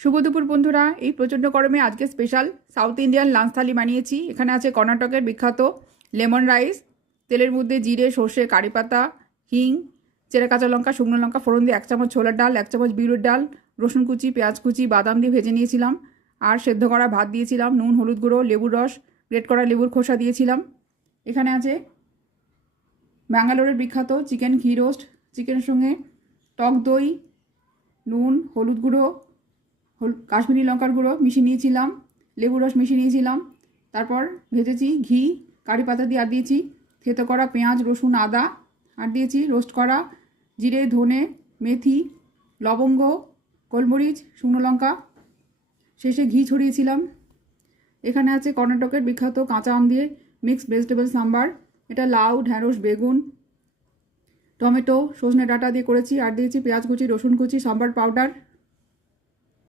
শুভ দুপুর বন্ধুরা। এই প্রচণ্ড গরমে আজকে স্পেশাল সাউথ ইন্ডিয়ান লাঞ্চ থালি বানিয়েছি। এখানে আছে কর্ণাটকের বিখ্যাত লেমন রাইস, তেলের মধ্যে জিরে, সর্ষে, কারি পাতা, হিং, চেরা কাঁচা লঙ্কা, শুকনো লঙ্কা ফোড়ন দিয়ে 1 চামচ ছোলার ডাল, 1 চামচ বিউলির ডাল, রসুন কুচি, পেঁয়াজ কুচি, বাদাম দিয়ে ভেজে নিয়েছিলাম। আর সেদ্ধ করা ভাত দিয়েছিলাম, নুন, হলুদ গুঁড়ো, লেবুর রস, গ্রেট করা লেবুর খোসা দিয়েছিলাম। এখানে আছে ব্যাঙ্গালোরের বিখ্যাত চিকেন ঘি রোস্ট, চিকেনের সঙ্গে টক দই, নুন, হলুদ গুঁড়ো, কাশ্মীরি লঙ্কার গুঁড়ো মিশিয়ে নিয়েছিলাম, লেবুর রস মিশিয়ে নিয়েছিলাম। তারপর ভেজেছি ঘি, কারি পাতা দিয়ে আর দিয়েছি থেতো করা পেঁয়াজ, রসুন, আদা আর দিয়েছি রোস্ট করা জিরে, ধনে, মেথি, লবঙ্গ, গোলমরিচ, শুকনো লঙ্কা, শেষে ঘি ছড়িয়েছিলাম। এখানে আছে কর্ণাটকের বিখ্যাত কাঁচা আম দিয়ে মিক্সড ভেজিটেবল সাম্বার। এটা লাউ, ঢ্যাঁড়স, বেগুন, টমেটো, সজনে ডাঁটা দিয়ে করেছি। আর দিয়েছি পেঁয়াজ কুচি, রসুন কুচি, সাম্বার পাউডার।